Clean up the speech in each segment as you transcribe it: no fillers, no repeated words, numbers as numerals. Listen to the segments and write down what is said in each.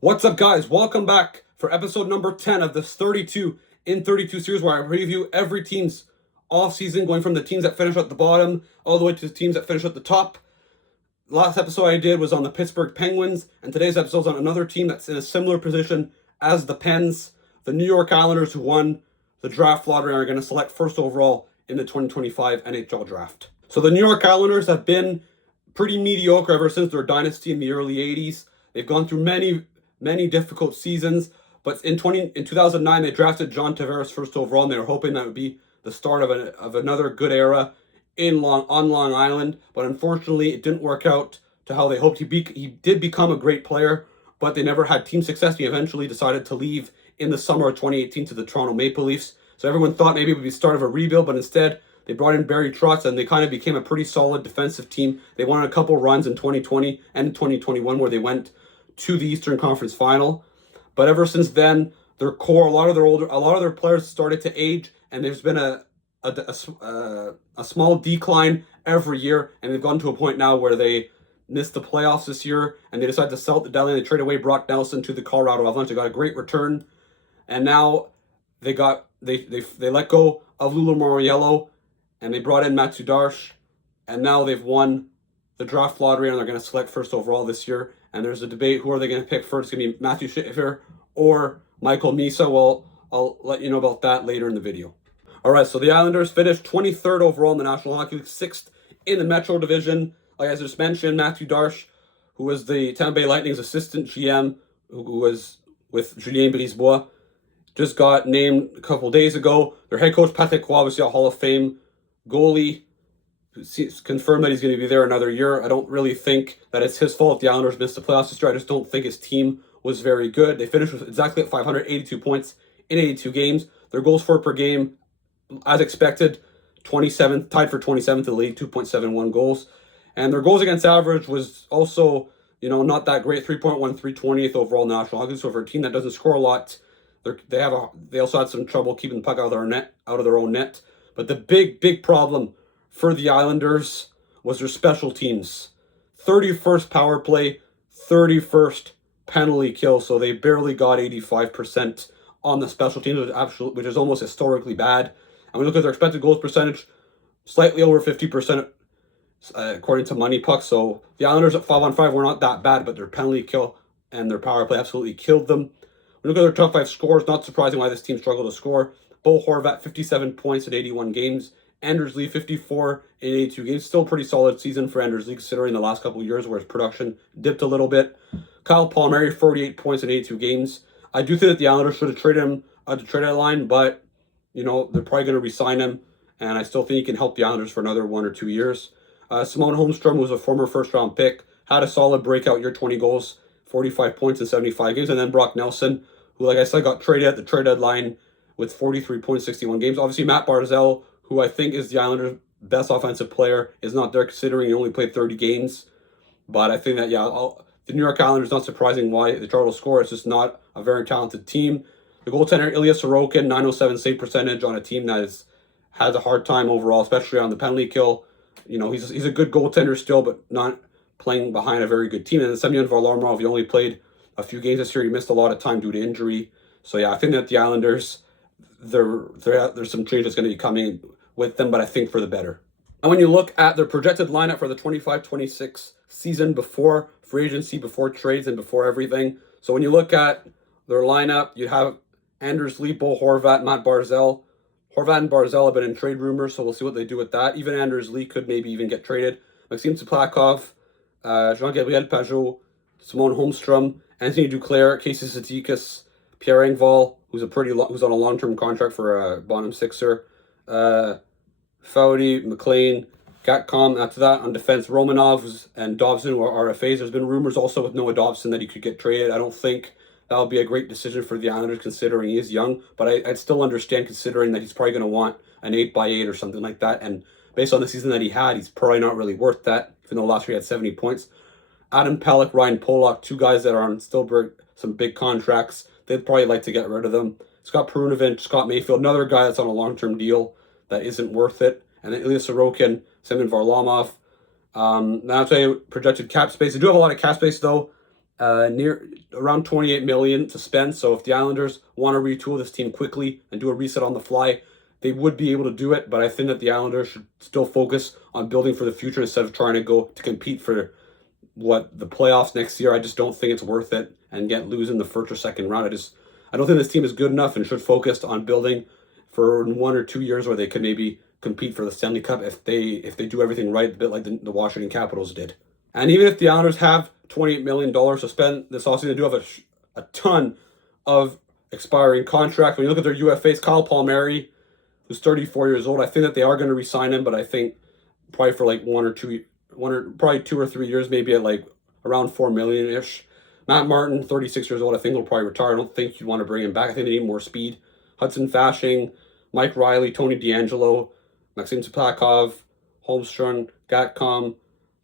What's up, guys? Welcome back for episode number 10 of this 32 in 32 series where I review every team's offseason, going from the teams that finish at the bottom all the way to the teams that finish at the top. Last episode I did was on the Pittsburgh Penguins, and today's episode is on another team that's in a similar position as the Pens, the New York Islanders, who won the draft lottery and are going to select first overall in the 2025 NHL draft. So the New York Islanders have been pretty mediocre ever since their dynasty in the early 80s. They've gone through many difficult seasons, but in 2009 they drafted John Tavares first overall, and they were hoping that would be the start of another good era on Long Island. But unfortunately, it didn't work out to how they hoped. He did become a great player, but they never had team success. He eventually decided to leave in the summer of 2018 to the Toronto Maple Leafs. So everyone thought maybe it would be the start of a rebuild, but instead they brought in Barry Trotz, and they kind of became a pretty solid defensive team. They won a couple runs in 2020 and 2021 where they went to the Eastern Conference Final. But ever since then, their core, a lot of their players started to age, and there's been a small decline every year, and they've gotten to a point now where they missed the playoffs this year, and they decided to sell at the deadline. They traded away Brock Nelson to the Colorado Avalanche. They got a great return, and now they let go of Lou Lamoriello, and they brought in Matthew Darche, and now they've won the draft lottery, and they're going to select first overall this year. And there's a debate, who are they going to pick first? It's going to be Matthew Schaefer or Michael Misa. Well, I'll let you know about that later in the video. All right, so the Islanders finished 23rd overall in the National Hockey League, 6th in the Metro Division. Like I just mentioned, Matthew Darche, who was the Tampa Bay Lightning's assistant GM, who was with Julien Brisebois, just got named a couple days ago. Their head coach, Patrick Roy, obviously a Hall of Fame goalie, confirmed that he's going to be there another year. I don't really think that it's his fault the Islanders missed the playoffs this year. I just don't think his team was very good. They finished with exactly at 582 points in 82 games. Their goals for per game, as expected, 27th, tied for 27th in the league, 2.71 goals. And their goals against average was also, not that great, 3.1, 320th overall in the National Hockey League. So for a team that doesn't score a lot, they also had some trouble keeping the puck out of their own net. But the big problem for the Islanders was their special teams. 31st power play, 31st penalty kill, so they barely got 85% on the special teams, which is almost historically bad. And we look at their expected goals percentage, slightly over 50% according to Money Puck. So the Islanders at 5-on-5 were not that bad, but their penalty kill and their power play absolutely killed them. We look at their top 5 scores, not surprising why this team struggled to score. Bo Horvat, 57 points in 81 games. Anders Lee, 54 in 82 games. Still a pretty solid season for Anders Lee, considering the last couple of years where his production dipped a little bit. Kyle Palmieri, 48 points in 82 games. I do think that the Islanders should have traded him at the trade deadline, but, they're probably going to re-sign him, and I still think he can help the Islanders for another 1 or 2 years. Simone Holmstrom, who was a former first-round pick, had a solid breakout year, 20 goals, 45 points in 75 games. And then Brock Nelson, who, like I said, got traded at the trade deadline with 43 points, 61 games. Obviously, Matt Barzal, who I think is the Islanders' best offensive player, is not there, considering he only played 30 games. But I think that, the New York Islanders, not surprising why they struggle to score. It's just not a very talented team. The goaltender, Ilya Sorokin, 907 save percentage on a team that has a hard time overall, especially on the penalty kill. He's a good goaltender still, but not playing behind a very good team. And then Semyon Varlamov, he only played a few games this year. He missed a lot of time due to injury. So, I think that the Islanders, there's some changes going to be coming with them, but I think for the better. And when you look at their projected lineup for the 25-26 season, before free agency, before trades, and before everything. So when you look at their lineup, you have Anders Lee, Bo Horvat, Matt Barzal. Horvat and Barzal have been in trade rumors, so we'll see what they do with that. Even Anders Lee could maybe even get traded. Maxime Tuplakov, Jean-Gabriel Pajot, Simone Holmstrom, Anthony Duclair, Casey Cizikas, Pierre Engvall, who's on a long-term contract for a bottom sixer. Foudy, McLean, Gatcom. After that, on defense, Romanov and Dobson were RFAs. There's been rumors also with Noah Dobson that he could get traded. I don't think that would be a great decision for the Islanders, considering he is young, but I'd still understand, considering that he's probably going to want an 8x8 or something like that, and based on the season that he had, he's probably not really worth that, even though last year he had 70 points. Adam Pelech, Ryan Pollock, 2 guys that are on still some big contracts. They'd probably like to get rid of them. Scott Perunovic, Scott Mayfield, another guy that's on a long-term deal that isn't worth it. And then Ilya Sorokin, Semyon Varlamov. Now I'll tell you projected cap space. They do have a lot of cap space, though. near around 28 million to spend. So if the Islanders want to retool this team quickly and do a reset on the fly, they would be able to do it. But I think that the Islanders should still focus on building for the future instead of trying to go to compete for the playoffs next year. I just don't think it's worth it and lose in the first or second round. I don't think this team is good enough and should focus on building for 1 or 2 years where they could maybe compete for the Stanley Cup if they do everything right, a bit like the Washington Capitals did. And even if the Islanders have $28 million to spend this offseason, they do have a ton of expiring contracts. When you look at their UFAs, Kyle Palmieri, who's 34 years old, I think that they are going to re-sign him, but I think probably for like probably 2 or 3 years, maybe at like around $4 million-ish. Matt Martin, 36 years old, I think will probably retire. I don't think you'd want to bring him back. I think they need more speed. Hudson Fasching, Mike Riley, Tony DeAngelo, Maxim Tsapakov, Holmstrom, Gatcom,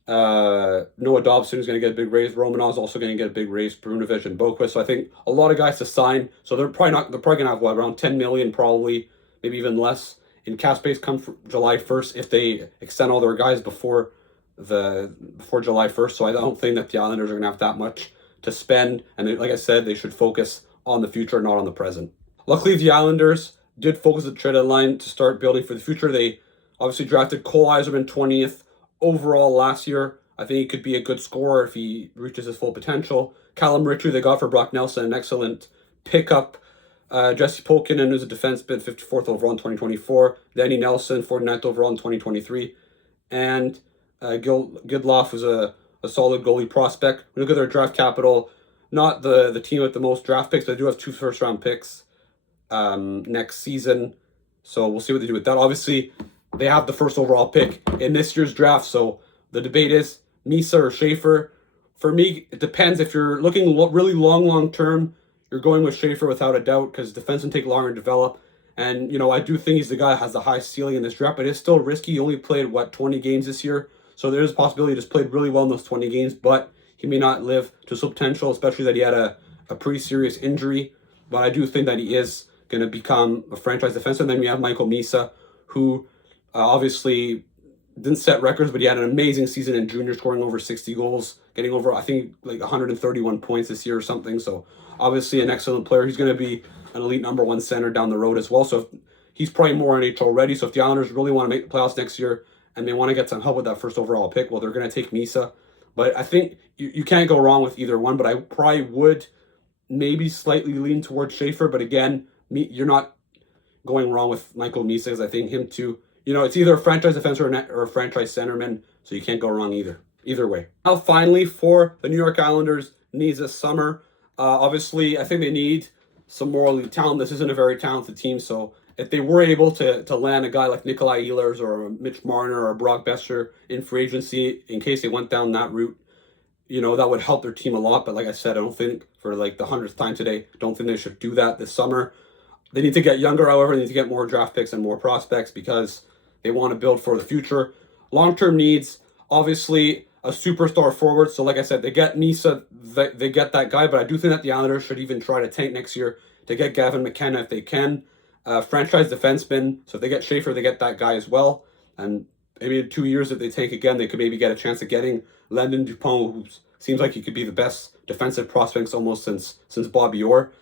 Noah Dobson is going to get a big raise. Romanov's also going to get a big raise. Brunovich and Boquist. So I think a lot of guys to sign. So they're probably going to have around 10 million, probably, maybe even less in cap space come for July 1st if they extend all their guys before July 1st. So I don't think that the Islanders are going to have that much to spend. And like I said, they should focus on the future, not on the present. Luckily, the Islanders did focus the trade deadline to start building for the future. They obviously drafted Cole Eiserman 20th overall last year. I think he could be a good scorer if he reaches his full potential. Callum Ritchie they got for Brock Nelson, an excellent pickup. Jesse Pulkkinen, who's a defenseman, 54th overall in 2024. Danny Nelson, 49th overall in 2023. And Gidloff was a solid goalie prospect. When you look at their draft capital, not the team with the most draft picks, but they do have 2 first-round picks next season. So we'll see what they do with that. Obviously, they have the first overall pick in this year's draft. So the debate is Misa or Schaefer. For me, it depends. If you're looking really long term, you're going with Schaefer without a doubt because defensemen take longer to develop. And, I do think he's the guy that has the high ceiling in this draft, but it's still risky. He only played, 20 games this year? So there's a possibility he just played really well in those 20 games, but he may not live to his full potential, especially that he had a pretty serious injury. But I do think that he is going to become a franchise defenseman. And then we have Michael Misa, who obviously didn't set records, but he had an amazing season in junior, scoring over 60 goals, getting over, I think, like 131 points this year or something. So obviously an excellent player. He's going to be an elite number 1 center down the road as well. So he's probably more NHL ready. So if the Islanders really want to make the playoffs next year and they want to get some help with that first overall pick, well, they're going to take Misa. But I think you can't go wrong with either one, but I probably would maybe slightly lean towards Schaefer. But again, you're not going wrong with Michael Misa because I think him too. It's either a franchise defenseman or a franchise centerman, so you can't go wrong either way. Now, finally, for the New York Islanders needs this summer, obviously, I think they need some more elite talent. This isn't a very talented team, so if they were able to land a guy like Nikolai Ehlers or Mitch Marner or Brock Besser in free agency, in case they went down that route, that would help their team a lot. But like I said, I don't think, for like the 100th time today, don't think they should do that this summer. They need to get younger, however. They need to get more draft picks and more prospects because they want to build for the future. Long-term needs, obviously, a superstar forward. So like I said, they get Misa, they get that guy, but I do think that the Islanders should even try to tank next year to get Gavin McKenna if they can. Franchise defenseman, so if they get Schaefer, they get that guy as well. And maybe in 2 years, if they tank again, they could maybe get a chance of getting Landon Dupont, who seems like he could be the best defensive prospects almost since Bobby Orr.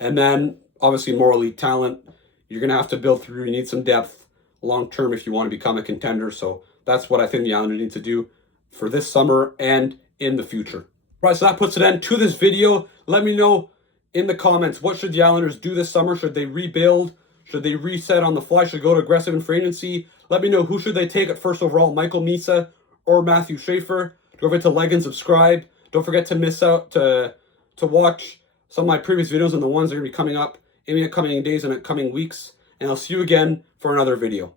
And then, obviously, more elite talent. You're going to have to build through. You need some depth long-term if you want to become a contender. So that's what I think the Islanders need to do for this summer and in the future. All right, so that puts an end to this video. Let me know in the comments, what should the Islanders do this summer? Should they rebuild? Should they reset on the fly? Should they go to aggressive in free agency? Let me know who should they take at first overall, Michael Misa or Matthew Schaefer. Don't forget to like and subscribe. Don't forget to miss out to watch some of my previous videos and the ones that are going to be coming up in the coming days and coming weeks. And I'll see you again for another video.